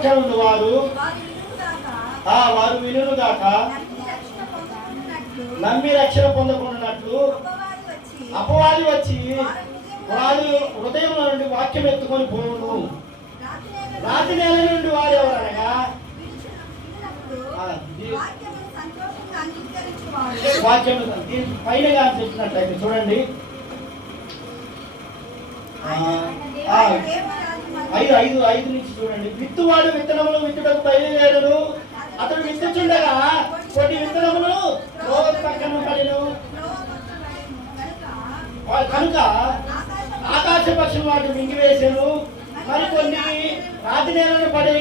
పక్కన ఉన్న వారు వినుగాక, నమ్మి రక్షణ పొందకున్నట్లు అపవాది వచ్చి వారి హృదయంలో నుండి వాక్యం ఎత్తుకొని పోవును. రాతి నేల నుండి వారు ఎవరనగా వాక్యం పైనగా చెప్పినట్లయితే చూడండి, 5 నుంచి చూడండి. విత్తువాడు విత్తనములు విత్తుటకు బయలుదేరును. అతడు విత్తుచుండగా కొన్ని విత్తనములు పక్కన పడిను. కనుక ఆకాశ పక్షులు వాటిని మింగివేసాను. మరికొన్ని రాతి నేలను పడి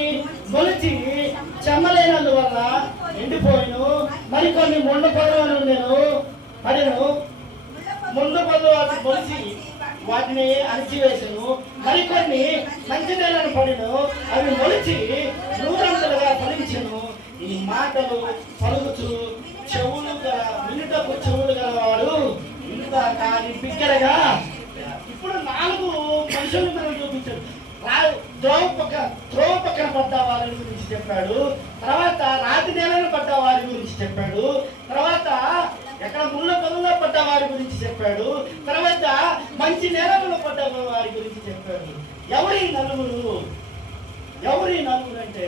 మొలిచి చెమ్మలేనందువల్ల ఎండిపోయిను. మరికొన్ని మొండ పొడవను నేను పడిను. ముందు పళ్ళు మొలిచి వాటిని అణిచివేసాను. మరికొన్ని మంచి నేలను పడిను. అవి మొలిచి నూరంతలుగా ఫలించను. ఈ మాటలు పలుకుచు వినుటకు చెవులు గలవాడు వినుగా కానీ బిగ్గరగా. ఇప్పుడు 4 మనుషులు మనం చూపించాడు. త్రోవ పక్కన పడ్డ వారి గురించి చెప్పాడు. తర్వాత రాతి నేలను పడ్డ వారి గురించి చెప్పాడు. తర్వాత ఎక్కడ ముళ్ళ పొలంలో పడ్డ వారి గురించి చెప్పాడు. తర్వాత మంచి నేలలో పడ్డ వారి గురించి చెప్పాడు. ఎవరి నలుగురు అంటే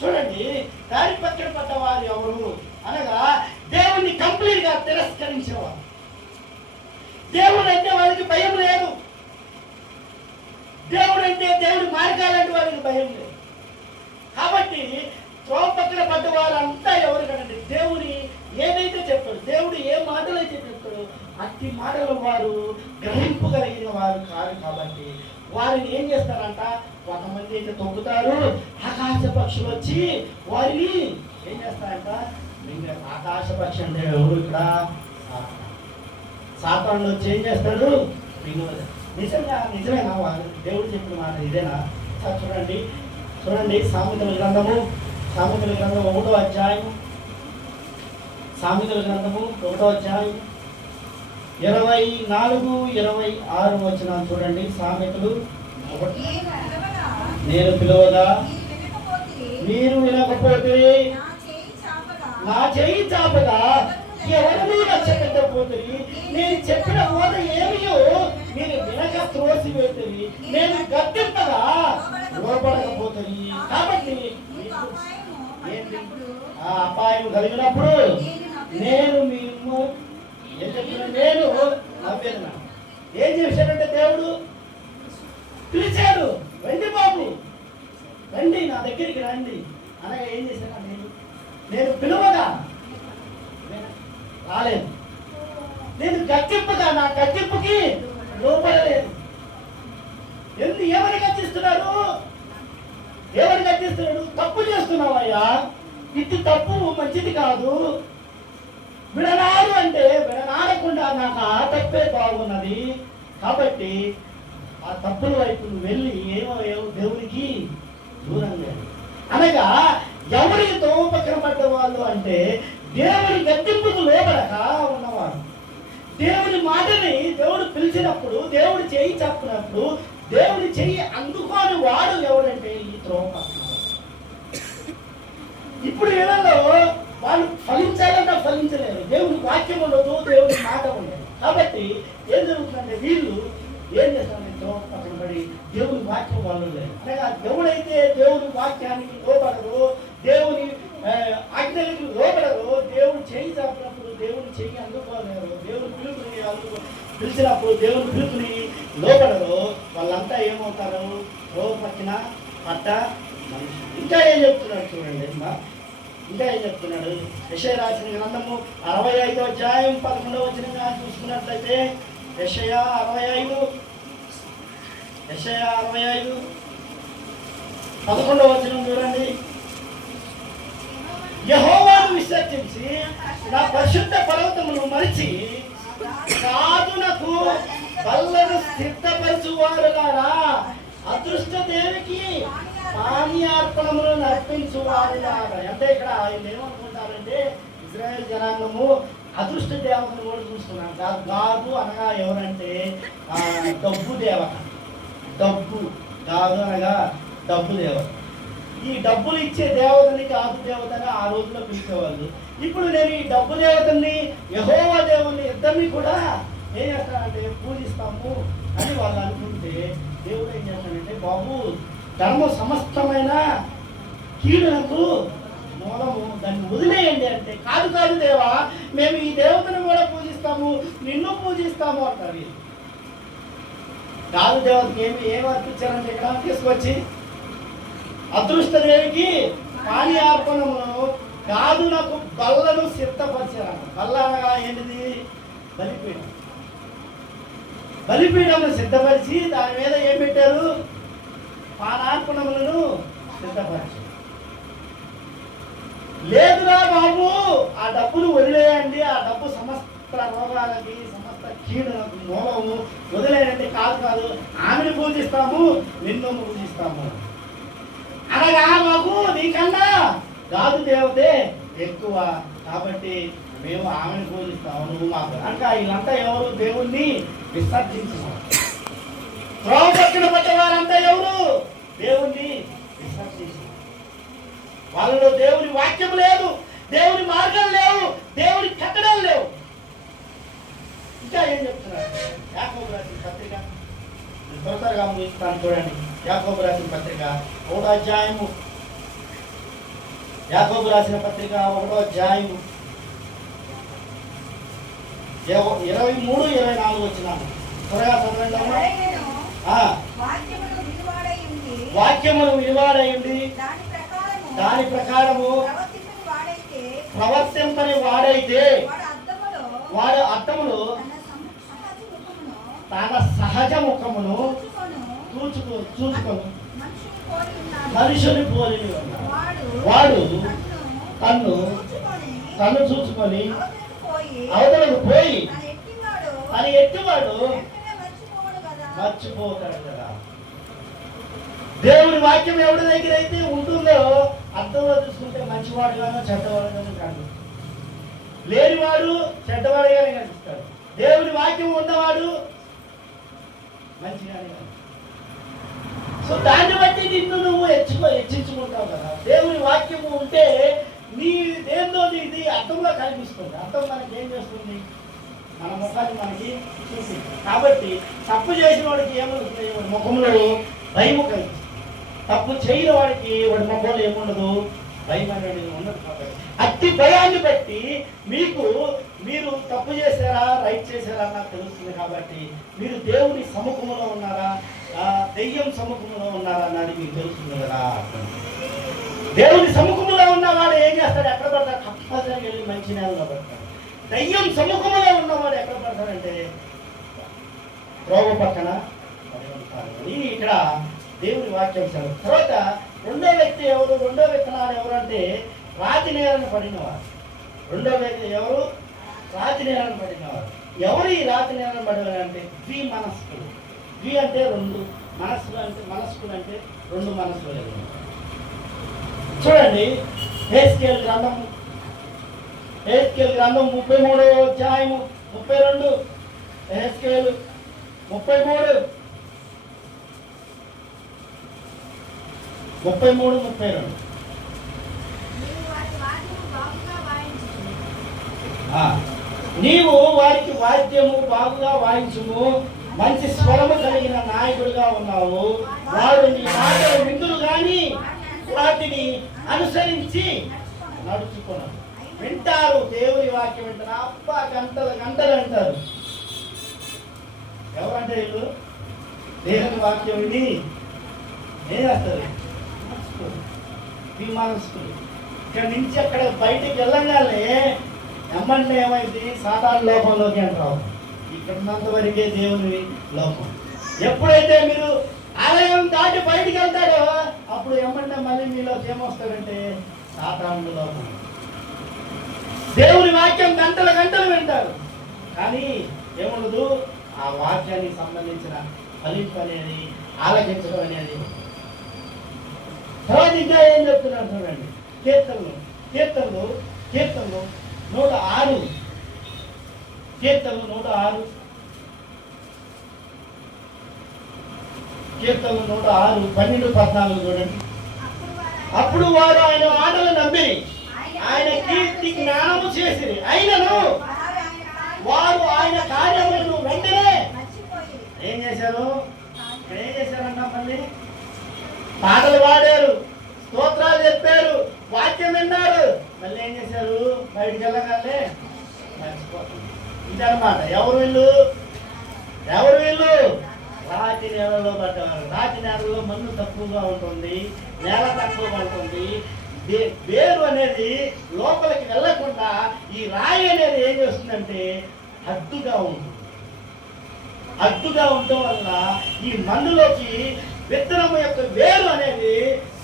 చూడండి, దారి పక్కన పడ్డ వారు ఎవరు అనగా దేవుణ్ణి కంప్లీట్ గా తిరస్కరించేవారు. దేవుడు అంటే వాళ్ళకి భయం లేదు. దేవుడు అంటే దేవుడి మార్గాలంటే వాళ్ళకి భయం లేదు. కాబట్టి త్రోవ పక్కన పడ్డ వాళ్ళంతా ఎవరు కదండి, దేవుని ఏదైతే చెప్పాడు, దేవుడు ఏ మాటలు అయితే చెప్పాడు అట్టి మాటలు వారు గ్రహింపగలిగిన వారు కాదు. కాబట్టి వారిని ఏం చేస్తారంట, కొంతమంది అయితే తొక్కుతారు. ఆకాశ పక్షులు వచ్చి వారిని ఏం చేస్తారంట, ఆకాశ పక్షి అంటే ఎవరు ఇక్కడ సాతానుడు వచ్చి ఏం చేస్తాడు, నిజమేనా వారు దేవుడు చెప్పిన మాట ఇదేనా? చూడండి సామెతల గ్రంథము 1వ అధ్యాయం, సామెతల గ్రంథము 1వ అధ్యాయం 24-26 వచనాలు చూడండి. సామెతలు 1. నేను పిలవగా మీరు వినకపోతే నా చేయి చాపగా ఎవరు రక్షపెట్టబోతుంది. నేను చెప్పిన బోధ ఏమియో మీరు వినక త్రోసివేతుంది. నేను గద్దెంపగా లోపడకపోతుంది. కాబట్టి అపాయం కలిగినప్పుడు నేను నేను నవ్వేదన. ఏం చేశాడంటే దేవుడు పిలిచాడు, రండి బాబు రండి నా దగ్గరికి రండి అనగా ఏం చేశాను, నేను పిలువగా రాలేదు. నేను గట్టింపుగా నా గట్టింపుకి లోపడలేదు. ఏమని గట్టిస్తున్నాడు? తప్పు చేస్తున్నావయ్యా, ఇది తప్పు మంచిది కాదు. విడనాడు అంటే విడనాడకుండా నాకు ఆ తప్పే బాగున్నది. కాబట్టి ఆ తప్పుల వైపు వెళ్ళి ఏమో దేవునికి దూరంగా అనగా ఎవరికి తోవ పక్కన పడ్డ వాళ్ళు అంటే దేవుని గద్దింపుకు లోబడక ఉన్నవాడు. దేవుని మాటని దేవుడు పిలిచినప్పుడు, దేవుడు చెయ్యి చెప్పినప్పుడు దేవుని చెయ్యి అందుకోని వాడు ఎవడంటే ఈ త్రోవ పక్కన. ఇప్పుడు ఏమన్నా వాళ్ళు ఫలించాలంటే ఫలించలేరు. దేవుని వాక్యం ఉండదు, దేవుని మాట ఉండదు. కాబట్టి ఏం జరుగుతుందంటే వీళ్ళు ఏం చేస్తారంటే త్రోవ పక్కన పడి దేవుని వాక్యం వాళ్ళు లేదు. అనగా ఎవడైతే దేవుని వాక్యానికి లోబడరు, దేవుని ఆజ్ఞలకు లోబడరు, దేవుడు చెయ్యి చెప్పినప్పుడు దేవుని చెయ్యి అందుకోలేరు, దేవుని పిలిచినప్పుడు దేవుని పిలుపుని లోబడరు, వాళ్ళంతా ఏమవుతారు, త్రోవ పక్కన పట్ట మనిషి. ఇంకా ఏం చెప్తున్నాడు చూడండి, ఇంకా ఏం చెప్తున్నాడు. యెషయా రాసిన గ్రంథము 65వ అధ్యాయం 11వ వచనంగా చూసుకున్నట్లయితే యెషయా 65 11వ వచనం చూడండి. యెహోవాను విసర్జించి నా పరిశుద్ధ పర్వతమును మరిచి సాధునకు బల్లను స్థిరపరచువారులారా, అదృష్ట దేవికి పానీయార్పణములను అర్పించువారులారా. అంటే ఇక్కడ ఆయన ఏమనుకుంటారంటే ఇజ్రాయేల్ జనాంగము అదృష్ట దేవతను కూడా చూస్తున్నాం. గాదు అనగా ఎవరంటే డబ్బు దేవత. డబ్బు గాదు అనగా డబ్బు దేవత. ఈ డబ్బులు ఇచ్చే దేవతని కాదు దేవతని ఆ రోజుల్లో పిలిచేవాళ్ళు. ఇప్పుడు నేను ఈ డబ్బు దేవతని యెహోవా దేవుని ఇద్దరిని కూడా ఏం చేస్తానంటే పూజిస్తాము అని వాళ్ళు అనుకుంటే దేవుడు ఏం చేస్తానంటే బాబు ధర్మ సమస్తమైన కీడులకు మూలము దాన్ని వదిలేయండి అంటే కాదు కాదు దేవా మేము ఈ దేవతను కూడా పూజిస్తాము నిన్ను పూజిస్తాము అంటారు. కాదు దేవతకి ఏమి అర్పించారంటే ఇక్కడ తీసుకొచ్చి అదృష్ట దేవికి పాని అర్పణమును కాదు నాకు బల్లను సిద్ధపరిచారు. బల్ల అనగా ఏంటిది? బలిపీఠం. బలిపీఠమును సిద్ధపరిచి దాని మీద ఏం పెట్టారు? పానార్పణములను సిద్ధపరిచారు. లేదురా బాబు ఆ డబ్బును వదిలేయండి, ఆ డబ్బు సమస్త రోగాలకి సమస్త కీడులకు మూలము వదిలేయండి. కాదు కాదు ఆమెను పూజిస్తాము నిన్ను పూజిస్తాము అనగా మాకు నీకన్నా కాదు దేవతే ఎక్కువ కాబట్టి మేము ఆమెను పూజిస్తాము నువ్వు మాకు అంటే వీళ్ళంతా ఎవరు? దేవుణ్ణి విసర్జించారు. త్రోవ పక్కన పడ్డవారంతా ఎవరు? దేవుణ్ణి విసర్జించారు. వాళ్ళలో దేవుని వాక్యం లేదు, దేవుని మార్గం లేవు, దేవుని కట్టడాలు లేవు. ఇంకా ఏం చెప్తున్నారు? యాకోబు రాసిన పత్రిక త్వరగా ముగిస్తాను చూడండి. యాకోబు రాసిన పత్రిక 1వ అధ్యాయము. యాకోబు రాసిన పత్రిక 1వ అధ్యాయము 23-24 వచ్చినాము. త్వరగా చదవండి. వాక్యమును విలువాడైంది దాని ప్రకారము ప్రవర్తింపని వాడైతే వాడు అర్థములు తన సహజ ముఖమును చూచుకొని మనుషుని పోలి వాడు తన్ను చూసుకొని అవతలకు పోయి అని ఎట్టివాడు మర్చిపోతాడు కదా. దేవుని వాక్యం ఎవరి దగ్గర అయితే ఉంటుందో అర్థంలో చూసుకుంటే మంచివాడుగానో చెడ్డవాడుగానో కాదు, లేనివాడు చెడ్డవాడుగానే కనిపిస్తాడు. దేవుని వాక్యం ఉన్నవాడు మంచిగానే కనిపిస్తాడు. సో దాన్ని బట్టి నిన్ను నువ్వు హెచ్చించుకుంటావు కదా. దేవుని వాక్యము ఉంటే నీ దేంతో ఇది అర్థంలో కనిపిస్తుంది. అర్థం మనకి ఏం చేస్తుంది? మన ముఖాన్ని మనకి చూసి. కాబట్టి తప్పు చేసిన వాడికి ఏమవుతుంది? వాడి ముఖంలో భయము కనిపిస్తుంది. తప్పు చేయని వాడికి వాడి ముఖంలో ఏముండదు? భయం అనేది ఉండదు. కాబట్టి అట్టి భయాన్ని బట్టి మీరు తప్పు చేశారా రైట్ చేశారా నాకు తెలుస్తుంది. కాబట్టి మీరు దేవుని సముఖంలో ఉన్నారా దెయ్యం సముఖంలో ఉన్నారా అన్నది మీకు తెలుస్తుంది కదా. దేవుని సముఖంలో ఉన్నవాడు ఏం చేస్తాడు? ఎక్కడ పడతాడు? కంపల్సరీ వెళ్ళి మంచి నేలలో పడతాడు. దెయ్యం సముఖంలో ఉన్నవాడు ఎక్కడ పడతాడంటే త్రోవ పక్కన ఇక్కడ దేవుని వాక్యం సెలవు. తర్వాత రెండో వ్యక్తి ఎవరు? రెండో వ్యక్తినాడు ఎవరు అంటే రాతి నేలను పడినవారు. రెండో వ్యక్తి ఎవరు? రాతి నేలను పడినవారు. ఎవరు ఈ రాతి నేలను పడినారంటే ద్విమనస్కులు. ద్వి అంటే రెండు, మనస్కులు అంటే రెండు మనస్సులు. చూడండి హెస్కేల్ గ్రంథం 33వ అధ్యాయము 32 హెస్కేల్ 33 32 నీవు వారికి వాద్యము బాగుగా వాయించుము, మంచి స్వరము కలిగిన నాయకుడిగా ఉన్నావు. వారు నీ మాటలు విందులు కానీ వాటిని అనుసరించి నడుచుకున్నారు. వింటారు దేవుని వాక్యం వింటారు. అబ్బా గంటలు అంటారు. ఎవరంటే వీళ్ళు దేవుని వాక్యం విని ఏం చేస్తారు? విమర్శకులు. ఇక్కడ నుంచి అక్కడ బయటికి వెళ్ళగానే ఎమ్మంటే ఏమైంది? సాధారణ లోకంలోకి అంటారు. ఇక్కడ ఉన్నంత వరకే దేవుని లోకం. ఎప్పుడైతే మీరు ఆలయం దాటి బయటికి వెళ్తాడో అప్పుడు ఏమంటే మళ్ళీ మీలోకి ఏమొస్తాడంటే సాధారణ లోకం. దేవుని వాక్యం గంటలు వింటారు కానీ ఏముండదు? ఆ వాక్యానికి సంబంధించిన ఫలింపు అనేది ఆలకించడం అనేది. తర్వాత ఇంకా ఏం చెప్తున్నారు చూడండి. కీర్తనలు 106 కీర్తనలు 106 కీర్తనలు 106 12-14 చూడండి. అప్పుడు వారు ఆయన మాటలు నమ్మి ఆయన కీర్తి జ్ఞానము చేసిరి. అయినను వారు ఆయన కార్యములను వెంటనే ఏం చేశారు? ఏం చేశారంట? మళ్ళీ పాటలు పాడారు, స్తోత్రాలు చెప్పారు, వాక్యం విన్నారు, మళ్ళీ ఏం చేశారు? బయటికి వెళ్ళగానే మర్చిపోతుంది. ఇదన్నమాట. ఎవరు వీళ్ళు? రాతి నేలలో పడ్డవారు. రాతి నేలలో మన్ను తక్కువగా ఉంటుంది, నేల తక్కువ పడుతుంది. వేరు అనేది లోపలికి వెళ్ళకుండా ఈ రాయి అనేది ఏం చేస్తుందంటే అడ్డుగా ఉంటుంది. అడ్డుగా ఉండటం వల్ల ఈ మన్నులోకి విత్తనము యొక్క వేరు అనేది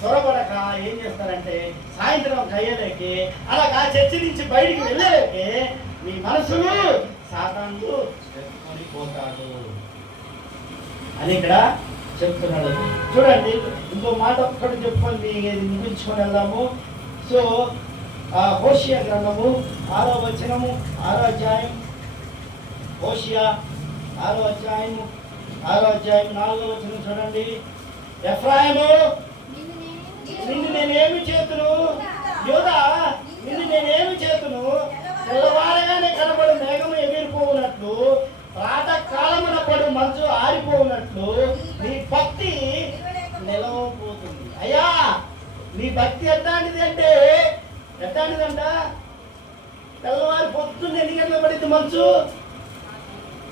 చొరబడక ఏం చేస్తారంటే సాయంత్రం అయ్యేలేకే అలాగా చర్చ నుంచి బయటికి వెళ్ళలేకే మీ మనసులు సాతాను చెప్పుకొని పోతాడు అని ఇక్కడ చెప్తున్నాడు. చూడండి, ఇంకో మాట ఒక్కటి చెప్పుకొని ముగించుకొని వెళ్దాము. సో హోషియా గ్రంథము 6వ వచనము 6వ అధ్యాయం, హోషియా 6వ అధ్యాయము 4వ వచనం చూడండి. ఎఫ్రాయిము నిన్ను నేనేమి చేతును, యోదా నిన్ను నేనేమి చేతును, తెల్లవారగానే కనబడు మేఘము ఎగిరిపోవునట్లు, ప్రాతకాలమున పడు మంచు ఆరిపోవునట్లు నీ భక్తి నిలవబోతుంది. అయ్యా, నీ భక్తి ఎట్లాంటిదంట? తెల్లవారి పొద్దున్న ఎన్ని గంటలకు పడింది మంచు?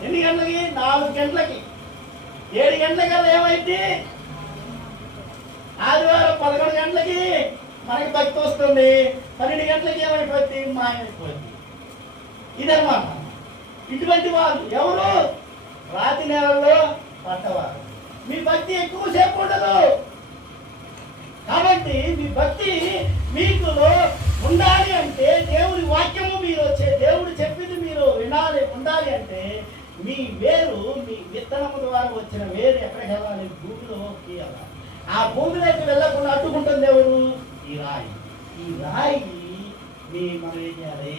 ఎన్ని గంటలకి? 4 గంటలకి. 7 గంటలకల్లా ఏమైంది? ఆదివారం 11 గంటలకి మనకి భక్తి వస్తుంది. 12 గంటలకి ఏమైపోద్ది? మాయమైపోద్ది. ఇదన్నమాట. ఇటువంటి వాళ్ళు ఎవరు? రాతి నేలలో పడ్డవారు. మీ భక్తి ఎక్కువసేపు ఉండదు. కాబట్టి మీ భక్తి మీకు ఉండాలి అంటే దేవుడి వాక్యము మీరు దేవుడు చెప్పింది మీరు వినాలి, ఉండాలి అంటే మీ వేరు, మీ విత్తనము ద్వారా వచ్చిన వేరు ఎక్కడికి వెళ్ళాలి? భూమిలోకి వెళ్ళాలి. ఆ భూమిలోకి వెళ్ళకుండా అడ్డుకుంటుంది ఎవరు? ఈ రాయి. ఈ రాయి మనం ఏం చేయాలి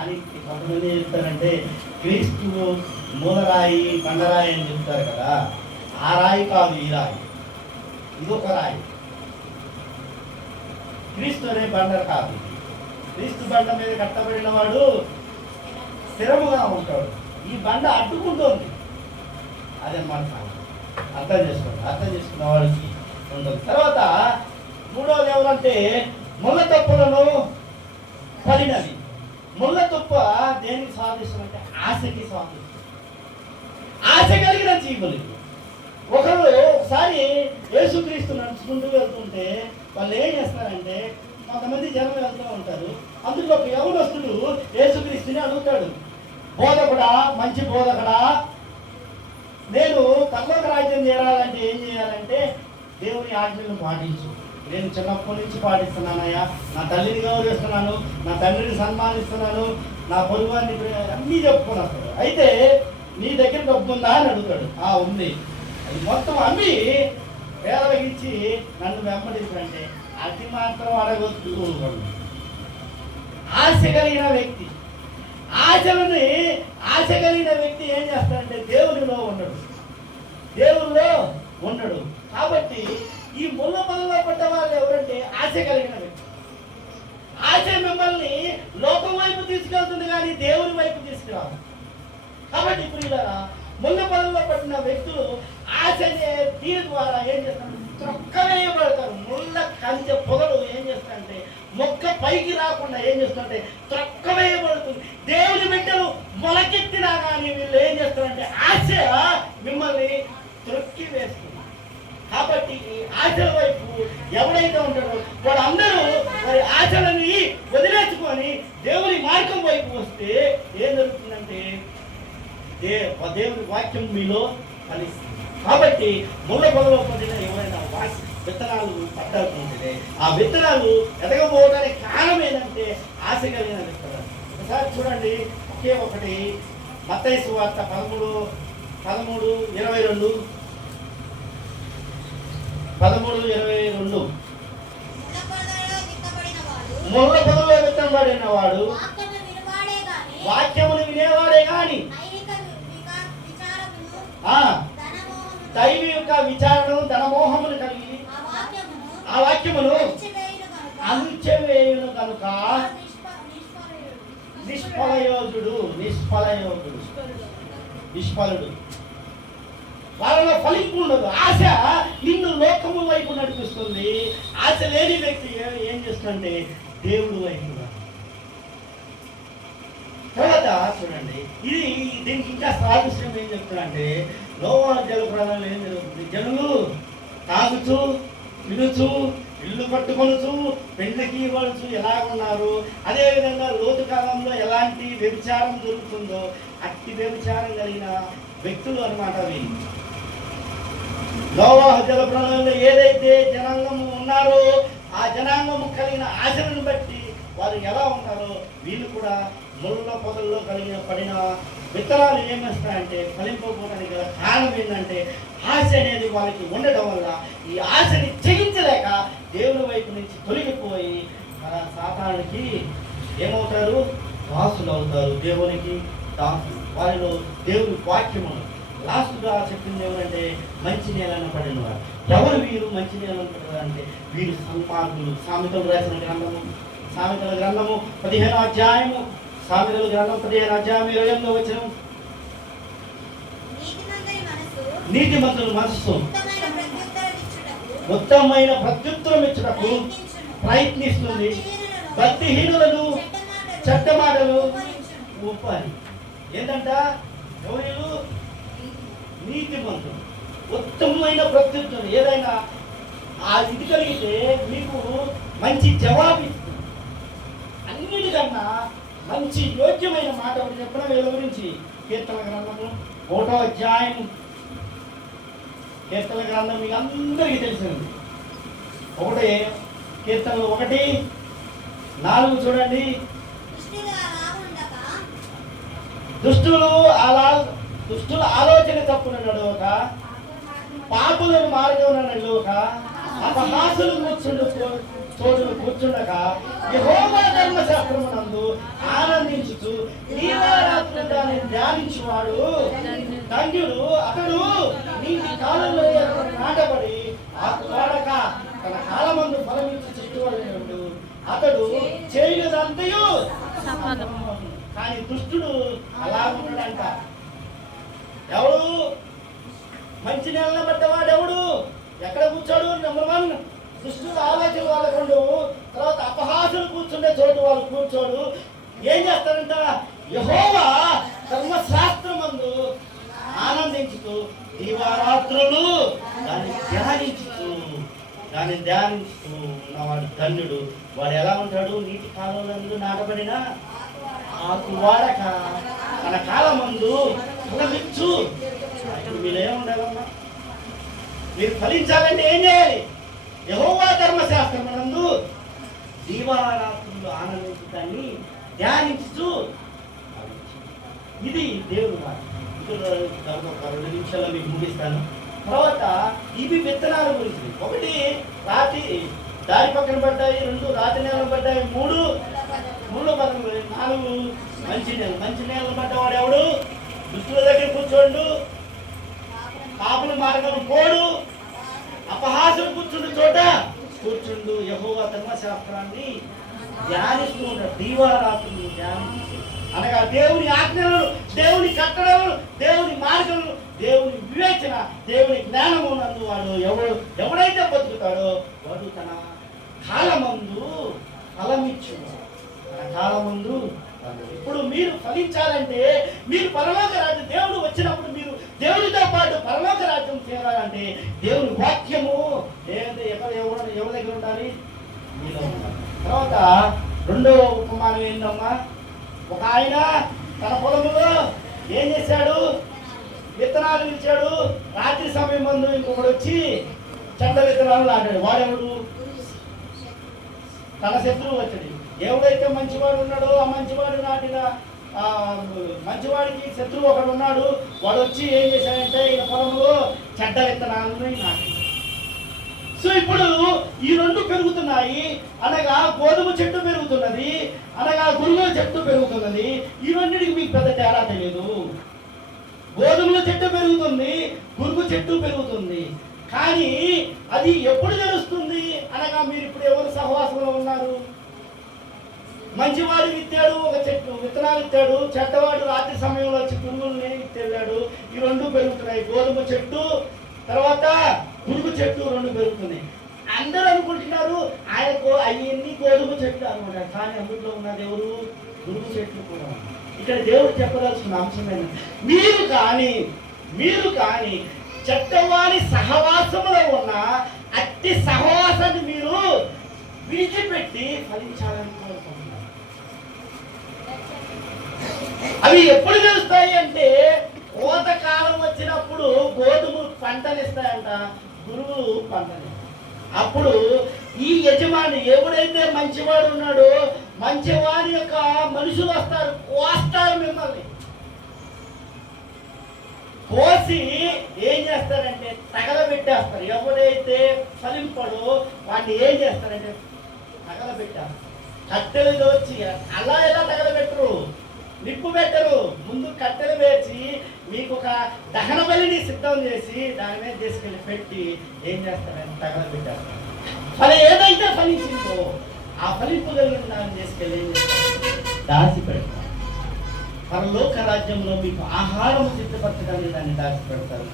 అని కొంతమంది చెప్తారంటే క్రీస్తు మూలరాయి బండరాయి అని చెప్తారు కదా. ఆ రాయి కాదు ఈ రాయి, ఇదొక రాయి. క్రీస్తు అనే బండ కాదు. క్రీస్తు బండ మీద కట్టబడిన వాడు స్థిరముగా ఉంటాడు. ఈ బండ అడ్డుకుంటుంది. అదనమాట. అర్థం చేసుకున్న వాడికి ఉంటుంది. తర్వాత మూడవది ఎవరంటే ముళ్ళ తప్పులను పడినది. ముళ్ళ తుప్ప దేనికి సాధిస్తుందంటే ఆశకి సాధిస్తుంది. ఆశ కలిగిన జీవులు. ఒకసారి యేసుక్రీస్తు నడుచుకుంటూ వెళ్తుంటే వాళ్ళు ఏం చేస్తారంటే కొంతమంది జనం వెళ్తూ ఉంటారు. అందులో ఒక యవనస్తుడు యేసుక్రీస్తుని అడుగుతాడు, బోధకుడా, మంచి బోధకుడా, నేను పరలోక రాజ్యం చేరాలంటే ఏం చేయాలంటే దేవుని ఆజ్ఞలను పాటించు. నేను చిన్నప్పటి నుంచి పాటిస్తున్నానయ్యా. నా తల్లిని గౌరవిస్తున్నాను, నా తండ్రిని సన్మానిస్తున్నాను, నా పొరుగువారిని అన్నీ చెప్పుకున్నాడు. అయితే నీ దగ్గర డబ్బు ఉందా అని అడుగుతాడు. ఉంది. అది మొత్తం అమ్మి పేదలకిచ్చి నన్ను వెంబడించంటే అది మాత్రం అడగొద్దు. ఆశ కలిగిన వ్యక్తి ఏం చేస్తాడంటే దేవునిలో ఉండడు. కాబట్టి ఈ ముళ్ళ పొదలో పడ్డ వాళ్ళు ఎవరంటే ఆశ కలిగిన వ్యక్తి. ఆశ మిమ్మల్ని లోకం వైపు తీసుకెళ్తుంది కానీ దేవుని వైపు తీసుకురాదు. కాబట్టి ఇప్పుడు ఇలా ముళ్ళ పొదలో పడిన వ్యక్తులు ఆశ దీని ద్వారా ఏం చేస్తారు? త్రొక్కవేయబడతారు. ముళ్ళ కంచె పొదలు ఏం చేస్తారంటే మొక్క పైకి రాకుండా ఏం చేస్తారంటే త్రొక్కవేయబడుతుంది. దేవుని బిడ్డలు మొలకెత్తినా కానీ వీళ్ళు ఏం చేస్తారంటే ఆశ మిమ్మల్ని త్రొక్కి వేస్తుంది. కాబట్టి ఆశల వైపు ఎవడైతే ఉంటాడో వాడు అందరూ మరి ఆశలని వదిలేసుకొని దేవుని మార్గం వైపు వస్తే ఏం జరుగుతుందంటే దేవుని వాక్యం మీలో ఫలిస్తుంది. కాబట్టి ముళ్ళ పొదలో పడిన ఎవరైనా విత్తనాలు పట్టాల్సిందే. ఆ విత్తనాలు ఎదగబోవడానికి కారణం ఏంటంటే ఆశ కలిగిన విత్తనాలు. ఒకసారి చూడండి, ఒకే ఒకటి మత్తయి సువార్త 13:22 ముళ్ళ పొదలో విత్తబడిన వాడు వాక్యములు వినేవాడే గాని దైవ యొక్క విచారణను ధనమోహములు కలిగి ఆ వాక్యమును అణిచివేయును కనుక నిష్ఫలుడు. వాళ్ళలో ఫలింపు ఉండదు. ఆశ నిన్ను లోకము వైపు నడిపిస్తుంది. ఆశ లేని వ్యక్తి ఏం చేస్తుందంటే దేవుడు వైపు. తర్వాత చూడండి, ఇది దీనికి ఇంకా సాదృశ్యం ఏం చెప్తున్నారంటే నోవా జలప్రలయంలో ఏం జరుగుతుంది? జనులు తాగుతూ తినుచు ఇల్లు కట్టుకొనుచు పెండ్లికి ఇవ్వచ్చు ఎలా ఉన్నారు. అదేవిధంగా లోతు కాలంలో ఎలాంటి వ్యభిచారం జరుగుతుందో అట్టి వ్యభిచారం కలిగిన వ్యక్తులు అన్నమాట వీళ్ళు. నోవా జలప్రలయంలో ఏదైతే జనాంగము ఉన్నారో ఆ జనాంగము కలిగిన ఆశలను బట్టి వారు ఎలా ఉన్నారో వీళ్ళు కూడా ముళ్ళ పొదల్లో పడిన విత్తనాలు ఏమేస్తాయంటే ఫలింపకపోవడానికి గల కారణం ఏంటంటే ఆశ అనేది వాళ్ళకి ఉండడం వల్ల ఈ ఆశని జయించలేక దేవుని వైపు నుంచి తొలగిపోయి సాతానుకి ఏమవుతారు? దాసులు అవుతారు. దేవునికి దాసులు. వారిలో దేవుని వాక్యము లాస్ట్గా చెప్పింది ఏమంటే మంచి నేలను పడిన వారు. ఎవరు వీరు మంచి నేలను పడినారంటే వీరు సన్మార్గులు. సామెతలు రాసిన గ్రంథము, సామెతల గ్రంథము 15వ అధ్యాయము, సామెతల గ్రంథం 15వ అధ్యాయం 28వ వచనం. నీతిమంతుల మనస్సు ఉత్తమమైన ప్రత్యుత్తరం ఇచ్చుటకు ప్రయత్నిస్తుంది, భక్తిహీనులను చెడ్డ మాటలు ఒప్పాలి. ఏంటంట? ఎవరు? నీతిమంతులు. ఉత్తమమైన ప్రత్యుత్తరం. ఏదైనా ఆ ఇది కలిగితే మీకు మంచి జవాబు ఇస్తుంది. అన్నిటికన్నా మంచి యోగ్యమైన మాట ఒకటి చెప్పిన వీళ్ళ గురించి. కీర్తన గ్రంథము 1వ అధ్యాయం. కీర్తన గ్రంథం మీకు అందరికీ తెలిసింది. ఒకటే కీర్తనలు 1:4 చూడండి. దుష్టుల ఆలోచన తప్పున నడవక, పాపులను మార్గమున నడవక, అపహాసులు చోటును కూర్చుండక, యెహోవా ధర్మశాస్త్రమునందు ఆనందించుచు దీవారాత్రులు దానిని ధ్యానించువాడు ధన్యుడు. అతడు నీటి కాలంలో నాటబడి ఆకు వాడక తన కాలమందు ఫలమిచ్చి చెట్టువాడు. అతడు చేయదంతయు. కానీ దుష్టుడు అలా ఉన్నాడంట. ఎవడు? మంచి నెలల పడ్డవాడు ఎవడు? ఎక్కడ కూర్చోడు? నెంబర్ 1 దుష్టుల ఆలోచన వాళ్ళకుండు. తర్వాత అపహాసులు కూర్చుండే చోటు వాళ్ళు కూర్చోడు. ఏం చేస్తారంట? యెహోవా ధర్మశాస్త్రమందు ఆనందించుతూ దీవారాత్రులు దాన్ని ధ్యానించుతూ ఉన్నవాడు ధన్యుడు. వాడు ఎలా ఉంటాడు? నీటి కాలంలో నాటబడిన ఆకు వాడక తన కాలమందు ఫలమిచ్చు. మీరు ఏముండాలమ్మా? మీరు ఫలించాలంటే ఏం చేయాలి? యెహోవా ధర్మశాస్త్రమునందు దీవారాత్రులు ఆనందించుతాన్ని ధ్యానించు. ఇది దేవుడు మాట. ఒక 2 నిమిషాల్లో మీకు ముగిస్తాను. తర్వాత ఇవి విత్తనాల గురించి. 1 రాతి దారి పక్కన పడ్డాయి, 2 రాతి నేలను పడ్డాయి, 3 పదములు, 4 మంచి నేల. మంచి నేలను పడ్డవాడు ఎవడు? దుష్టుల దగ్గర కూర్చోండు, పాపుల మార్గం పోడు, అపహాసులు కూర్చుండు చోట కూర్చుండు. యెహోవా ధర్మశాస్త్రాన్ని ధ్యానిస్తూ ఉంటాడు. దీవారాత్రులు ధ్యానిస్తూ అనగా దేవుని ఆజ్ఞలను, దేవుని కట్టడలను, దేవుని మార్గములు, దేవుని వివేచన, దేవుని జ్ఞానము నందు వాడు ఎవడైతే బతుకుతాడో వాడు తన కాలమందు ఫలమిచ్చు. తన కాలమందు. ఇప్పుడు మీరు ఫలించాలంటే, మీరు పరలోక రాజ్యం, దేవుడు వచ్చినప్పుడు మీరు దేవుడితో పాటు పరలోక రాజ్యం చేరాలంటే దేవుని వాక్యము ఎవరి దగ్గర ఉండాలి? మీలో ఉండాలి. తర్వాత 2వ ఉపమానం ఏంటమ్మా? ఒక ఆయన తన పొలంలో ఏం చేశాడు? విత్తనాలు ఇచ్చాడు. రాత్రి సమయం ముందు ఇంకొకడు వచ్చి చెడ్డ విత్తనాలు నాటాడు. వాడెవడు? తన శత్రువు వచ్చాడు. ఎవడైతే మంచివాడు ఉన్నాడో ఆ మంచివాడు నాటిన మంచివాడికి శత్రువు ఒకడు ఉన్నాడు. వాడు వచ్చి ఏం చేశాడంటే ఈ పొలంలో చెడ్డ విత్తనాలను నాటాడు. సో ఇప్పుడు ఈ 2 పెరుగుతున్నాయి. అనగా గోధుమ చెట్టు పెరుగుతున్నది, అనగా గురుగుల చెట్టు పెరుగుతున్నది. ఈ రెండింటికి మీకు పెద్ద తేడా తెలియదు. గోధుమల చెట్టు పెరుగుతుంది, గురుగు చెట్టు పెరుగుతుంది. కానీ అది ఎప్పుడు తెలుస్తుంది అనగా మీరు ఇప్పుడు ఎవరు సహవాసంలో ఉన్నారు? మంచివాడు విత్తాడు ఒక చెట్టు విత్తనాలు ఇస్తాడు, చెడ్డవాడు రాత్రి సమయంలో వచ్చి పురుగుల్ని తెల్లాడు. ఈ రెండు పెరుగుతున్నాయి, గోధుమ చెట్టు తర్వాత పురుగు చెట్టు రెండు పెరుగుతున్నాయి. అందరూ అనుకుంటున్నారు ఆయనకు అవన్నీ గోధుమ చెట్లు అనమాట, కానీ అందులో ఉన్నది ఎవరు? పురుగు చెట్లు కూడా. ఇక్కడ దేవుడు చెప్పదలసిన అంశమైన మీరు కానీ చెడ్డవాడి సహవాసంలో ఉన్న అట్టి సహవాసాన్ని మీరు విడిచిపెట్టి ఫలించాలని కోరుకుంటున్నారు. అవి ఎప్పుడు తెలుస్తాయి అంటే కోతకాలం వచ్చినప్పుడు గోధుమలు పంటనిస్తాయంట, గురువులు పంటని. అప్పుడు ఈ యజమాని ఎవడైతే మంచివాడు ఉన్నాడో మంచివాడి యొక్క మనుషులు వస్తారు, కోస్తారు మిమ్మల్ని. కోసి ఏం చేస్తారంటే తగలబెట్టేస్తారు. ఎవరైతే ఫలింపడో వాడిని ఏం చేస్తారంటే తగలబెట్టారు. కట్టెలు దోచి అలా ఎలా తగలబెట్టరు, నిప్పు పెట్టరు. ముందు కట్టెలు వేసి మీకు ఒక దహన బలిని సిద్ధం చేసి దాని మీద తీసుకెళ్ళి పెట్టి ఏం చేస్తారంటే తగలబెట్టేస్తారు. ఫలి ఏదైతే ఫలించిందో ఆ ఫలింపు కలిగిన దాన్ని తీసుకెళ్ళి ఏం చేస్తారు? దాచి పెడతారు. పరలోక రాజ్యంలో మీకు ఆహారం సిద్ధపరచడానికి దాన్ని దాచి పెడతారు.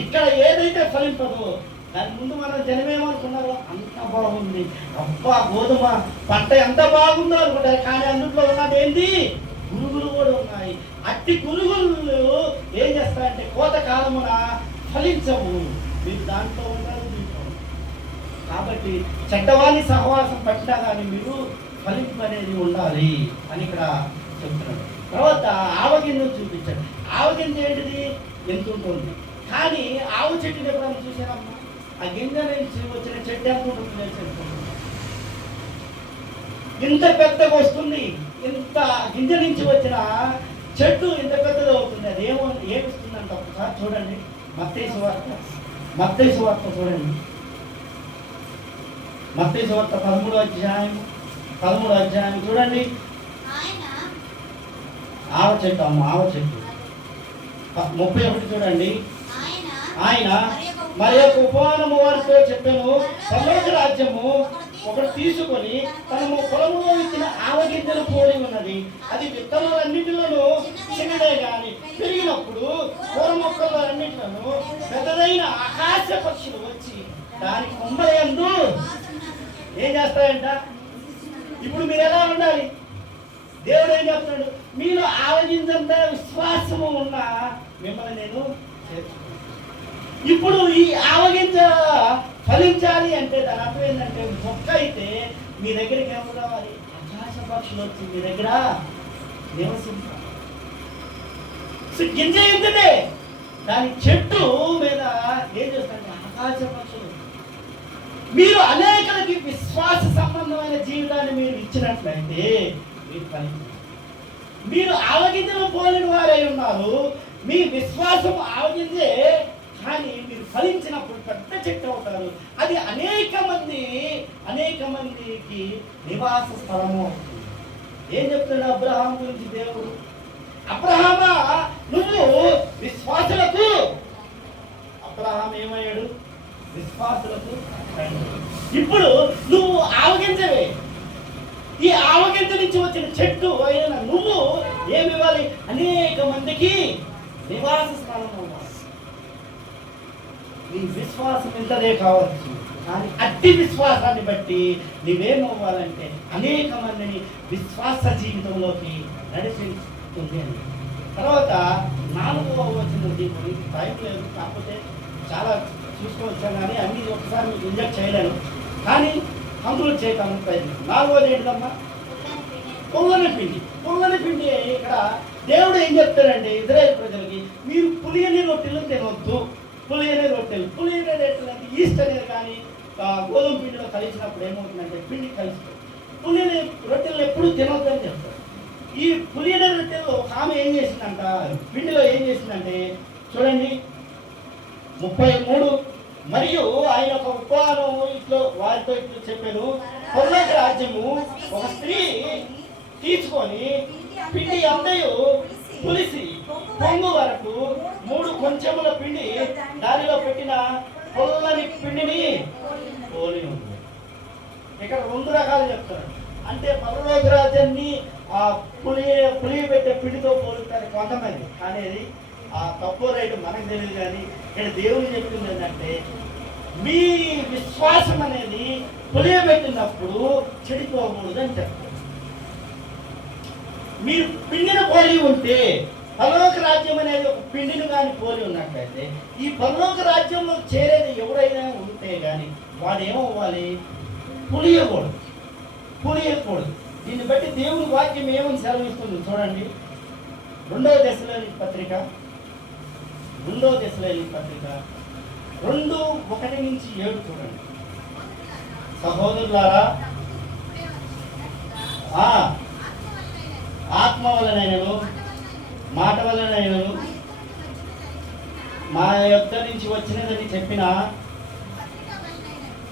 ఇక్కడ ఏదైతే ఫలింపదో దాని ముందు మనం జనమేమనుకున్నారో అంత బాగుంది, అబ్బా గోధుమ పంట ఎంత బాగుందో అనుకుంటారు. కానీ అందులో ఉన్నది ఏంటి? పురుగులు కూడా ఉన్నాయి. అట్టి పురుగులు ఏం చేస్తారంటే కోత కాలమున ఫలించవు. మీరు దాంట్లో ఉంటారు, దీంట్లో. కాబట్టి చెడ్డవాణి సహవాసం పట్టినా కానీ మీరు ఫలింపు అనేది ఉండాలి అని ఇక్కడ చెప్తున్నాడు. తర్వాత ఆవగింజను చూపించాడు. ఆవగింజ ఏంటిది? ఎంత ఉంటుంది. కానీ ఆవు చెట్టుని ఎప్పుడైనా చూసారమ్మా? ఆ గింజ నుంచి వచ్చిన చెట్టు ఎంత ఉంటుంది? ఇంత పెద్దగా వస్తుంది. ఇంత గింజ నుంచి వచ్చిన చెట్టు ఇంత పెద్దగా అవుతుంది. అది ఏమిస్తుందంట ఒకసారి చూడండి. మత్తయి సువార్త చూడండి. మత్తయి సువార్త 13వ అధ్యాయం చూడండి. ఆవ చెట్టు 31 చూడండి. ఆయన మరి యొక్క ఉపమానము వారితో చెప్పాను, పరలోక రాజ్యము ఒకడు తీసుకొని తన పొలంలో ఇచ్చిన ఆవగింజలు పోలి ఉన్నది. అది విత్తనాలన్నిటిలోనూ చిన్నదే గాని పెరిగినప్పుడు కూర మొక్కలు అన్నిటిలోనూ పెద్దదైన ఆకాశ పక్షులు వచ్చి దాని కొమ్మలందు ఏం చేస్తాయంట? ఇప్పుడు మీరు ఎలా ఉండాలి? దేవుడు ఏం చెప్తున్నాడు? మీలో ఆవగింజంత విశ్వాసము ఉన్న మిమ్మల్ని నేను చేర్చుకున్నాను. ఇప్పుడు ఈ ఆవగింజ ఫలించాలి అంటే దాని అర్థం ఏంటంటే మొక్క అయితే మీ దగ్గరికి ఏమో రావాలి, ఆకాశ పక్షులు వచ్చి మీ దగ్గర నివసించాలి. గింజ ఏంటంటే దాని చెట్టు మీద ఏం చేస్తారంటే ఆకాశ పక్షులు. మీరు అనేకలకి విశ్వాస సంబంధమైన జీవితాన్ని మీరు ఇచ్చినట్లయితే మీరు ఫలించాలి. మీరు ఆవగింజలు పోలిన వారై ఉన్నారు. మీ విశ్వాసం ఆవగింజే, కానీ మీరు ఫలించినప్పుడు పెద్ద చెట్టు అవుతారు. అది అనేక మందికి నివాస స్థలము అవుతుంది. ఏం చెప్తున్నాడు అబ్రహాం గురించి దేవుడు? అబ్రహామా నువ్వు విశ్వాసులకు, అబ్రహాం ఏమయ్యాడు? విశ్వాసులకు. ఇప్పుడు నువ్వు ఆవగింజవే. ఈ ఆవగింజ నుంచి వచ్చిన చెట్టు అయిన నువ్వు ఏమివ్వాలి? అనేక మందికి నివాస స్థలం అవ్వాలి. నీ విశ్వాసం ఇంతదే కావచ్చు, కానీ అట్టి విశ్వాసాన్ని బట్టి నీవేమవ్వాలంటే అనేక మందిని విశ్వాస జీవితంలోకి నడిపిస్తుంది అని. తర్వాత 4వ వచనం టైం లేదు, కాకపోతే చాలా చూసుకోవచ్చాను కానీ అన్ని ఒకసారి మీకు ఇంజెక్ట్ చేయలేను, కానీ కంక్లూడ్ చేయటానికి ప్రయత్నం. 4వది ఏంటమ్మా? పుల్లని పిండి. ఇక్కడ దేవుడు ఏం చెప్తాడంటే ఇజ్రాయేల్ ప్రజలకి, మీరు పులియని రొట్టెలు తినవద్దు. పులియని రొట్టెలు అంటే ఈస్ట్ అనేది కానీ గోధుమ పిండిలో కలిసినప్పుడు ఏమవుతుందంటే పిండి కలిసిపోతుంది. పులియని రొట్టెలు ఎప్పుడు తినవద్దు అని చెప్తారు. ఈ పులియని రొట్టెలు ఆమె ఏం చేసిందంట, పిండిలో ఏం చేసిందంటే చూడండి 33. మరియు ఆయన ఒక ఉపమానం వారితో ఇట్లు చెప్పాను, పరలోక రాజ్యము ఒక స్త్రీ తీసుకొని పిండి అందయు పులిసి పొంగు వరకు 3 కొంచెముల పిండి దానిలో పెట్టిన పొల్లని పిండిని పోలి ఉంది. ఇక్కడ 2 రకాలు చెప్తారు. అంటే పరలోక రాజ్యాన్ని ఆ పులి పెట్టే పిండితో పోలుస్తారు కొంతమంది. కానీ అది ఆ తప్పు రైట్ మనకు తెలియదు. కానీ ఇక్కడ దేవుడు చెప్తుంది ఏంటంటే మీ విశ్వాసం అనేది పులియబెట్టినప్పుడు చెడిపోకూడదు అని చెప్తారు. మీరు పిండిని పోలి ఉంటే, పరలోక రాజ్యం అనేది ఒక పిండిని కానీ పోలి ఉన్నట్లయితే, ఈ పరలోక రాజ్యంలో చేరేది ఎవరైనా ఉంటే కానీ వాడు ఏమవ్వాలి? పులియకూడదు. దీన్ని బట్టి దేవుని వాక్యం ఏమని సెలవిస్తుంది చూడండి. 2వ దశలోని పత్రిక 2:1-7 చూడండి. సహోదరులారా, ఆత్మ వలనైనను మాట వలనైనను మా యొద్ద నుంచి వచ్చినదని చెప్పిన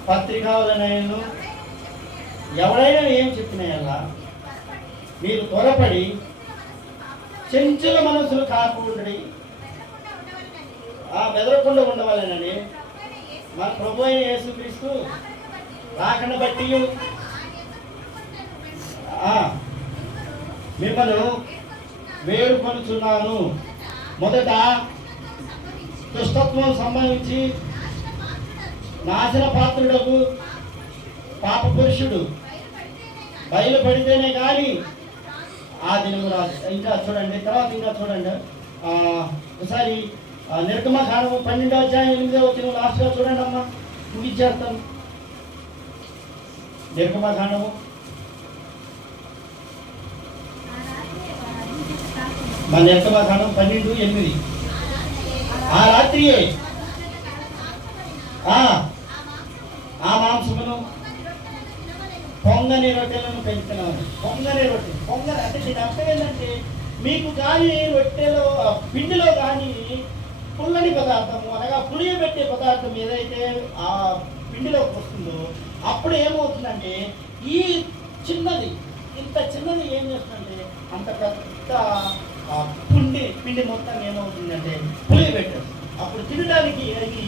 పత్రిక వలనైనను ఎవరైనా ఏం చెప్పినాయల్లా మీరు త్వరపడి చెంచుల మనసులు కాకుండా బెదరకుండా ఉండవాలని మన ప్రభు అయిన యేసుక్రీస్తు రాకను బట్టి మిమ్మల్ని వేడుకొనుచున్నాను. మొదట దుష్టత్వం సంబంధించి నాశన పాత్రుడకు పాప పురుషుడు బయలుపడితేనే కానీ ఆ దినము రాదు. ఇంకా చూడండి, తర్వాత ఇంకా చూడండి. ఒకసారి నిర్గమకాండము 12:8 లాస్ట్గా చూడండి అమ్మా, ముగించేస్తాను. నిర్గమకాండము మన నిర్గమకాండం 12:8. ఆ రాత్రియే ఆ మాంసమును పొంగని రొట్టెలను పెంచుతున్నాను. పొంగని అంటే దీని అర్థం ఏంటంటే, మీకు కానీ రొట్టెలో పిండిలో కానీ పుల్లని పదార్థము అనగా పులియబెట్టే పదార్థం ఏదైతే ఆ పిండిలోకి వస్తుందో అప్పుడు ఏమవుతుందంటే ఈ ఇంత చిన్నది ఏం చేస్తుందంటే అంత పెద్ద పిండి మొత్తం ఏమవుతుందంటే పులియబెట్టదు. అప్పుడు తినడానికి అది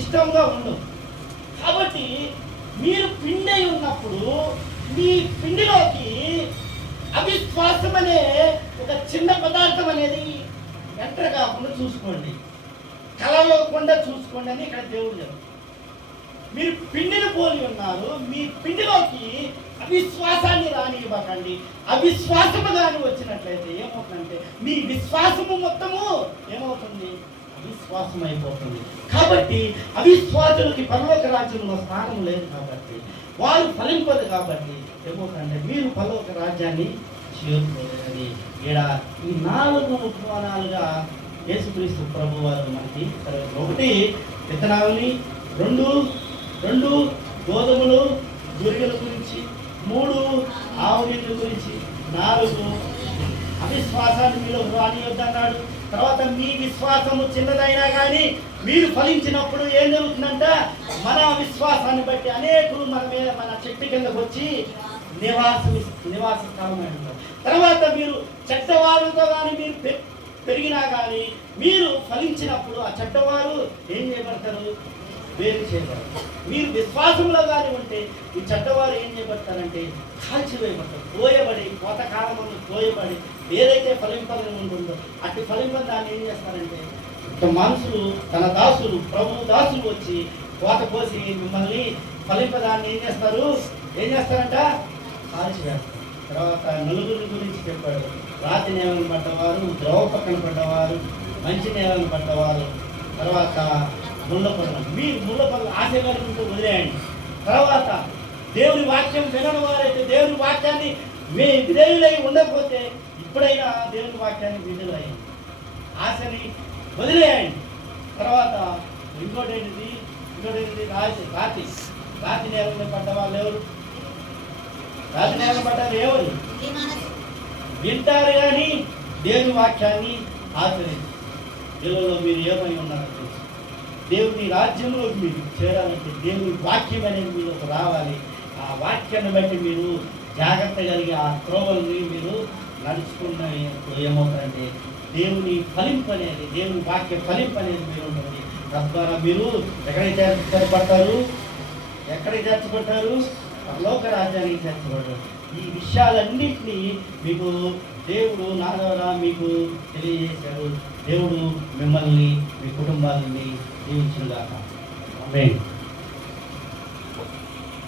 ఇష్టంగా ఉండదు. కాబట్టి మీరు పిండి ఉన్నప్పుడు మీ పిండిలోకి అవిశ్వాసం అనే ఒక చిన్న పదార్థం అనేది ఎంటర్ కాకుండా చూసుకోండి, కలవకుండా చూసుకోండి అని ఇక్కడ దేవుడు చెప్తారు. మీరు పిండిని పోలి ఉన్నారు, మీ పిండిలోకి అవిశ్వాసాన్ని రానివ్వకండి. అవిశ్వాసము కానీ వచ్చినట్లయితే ఏమవుతుందంటే మీ విశ్వాసము మొత్తము ఏమవుతుంది? అవిశ్వాసం అయిపోతుంది. కాబట్టి అవిశ్వాసులకి పరలోక రాజ్యంలో స్థానం లేదు. కాబట్టి వారు ఫలింపదు. కాబట్టి ఏమవుతుందంటే మీరు పరలోక రాజ్యాన్ని చేరుకోలేదని ఈ 4 ఉపమానాలుగా యేసుక్రీస్తు ప్రభు వారు మనకి 1 విత్తనాలని, 2 గోధుమలు గురిగల గురించి, 3 ఆవు నీళ్ళ గురించి, 4 అవిశ్వాసాన్ని మీలో రానియొద్దన్నాడు. తర్వాత మీ విశ్వాసము చిన్నదైనా కానీ మీరు ఫలించినప్పుడు ఏం జరుగుతుందంట? మన విశ్వాసాన్ని బట్టి అనేకులు మన చెట్టు కిందకు వచ్చి నివాస స్థలం అంటారు. తర్వాత మీరు చెడ్డవారుతో కానీ మీరు పెరిగినా కానీ మీరు ఫలించినప్పుడు ఆ చెడ్డవారు ఏం చేయబడతారు? వేరు చేయబడతారు. మీరు విశ్వాసంలో కానీ ఉంటే ఈ చెడ్డవారు ఏం చేయబడతారంటే కాల్చివేయబడతారు. కోయబడి కోతకాలం కోయబడి ఏదైతే ఫలింపదని ఉంటుందో అటు ఫలింపని దాన్ని ఏం చేస్తారంటే మనుషులు తన దాసులు ప్రభు దాసులు వచ్చి కోత కోసి మిమ్మల్ని ఫలింపదాన్ని ఏం చేస్తారంట? కాల్చివేస్తారు. తర్వాత నలుగురి గురించి చెప్పాడు. రాతి నేలను పడ్డవారు, ద్రవ పక్కన పడ్డవారు, మంచి నేలను పడ్డవారు, తర్వాత ముళ్ళ పనులు. మీ ముళ్ళ పనులు ఆశ కలుగుతూ వదిలేయండి. తర్వాత దేవుని వాక్యం వినని వారైతే దేవుని వాక్యాన్ని మీ విధేయులై ఉండకపోతే ఇప్పుడైనా దేవుని వాక్యాన్ని విధులయ్యండి, ఆశని వదిలేయండి. తర్వాత ఇంకోటి ఏంటిది? రాతి నేల పడ్డ వాళ్ళు ఎవరు? రాతి నేల పడ్డారు ఎవరు? వింటారు కానీ దేవుని వాక్యాన్ని ఆచరించారు. దేవులో మీరు ఏమై ఉన్నారో తెలుసు. దేవుని రాజ్యంలోకి మీరు చేరాలంటే దేవుని వాక్యం అనేది మీకు రావాలి. ఆ వాక్యాన్ని బట్టి మీరు జాగ్రత్త కలిగి ఆ త్రోవల్ని మీరు నడుచుకున్న ఏమవుతారంటే దేవుని ఫలింపు అనేది, దేవుని వాక్య ఫలింపు అనేది మీరు ఉంటుంది. తద్వారా మీరు ఎక్కడికి చేర్చబడతారు? పరలోక రాజ్యానికి చేర్చబడ్డాడు. ఈ విషయాలన్నింటినీ మీకు దేవుడు నా ద్వారా మీకు తెలియజేశాడు. దేవుడు మిమ్మల్ని మీ కుటుంబాలని దీవించుగాక. ఆమేన్.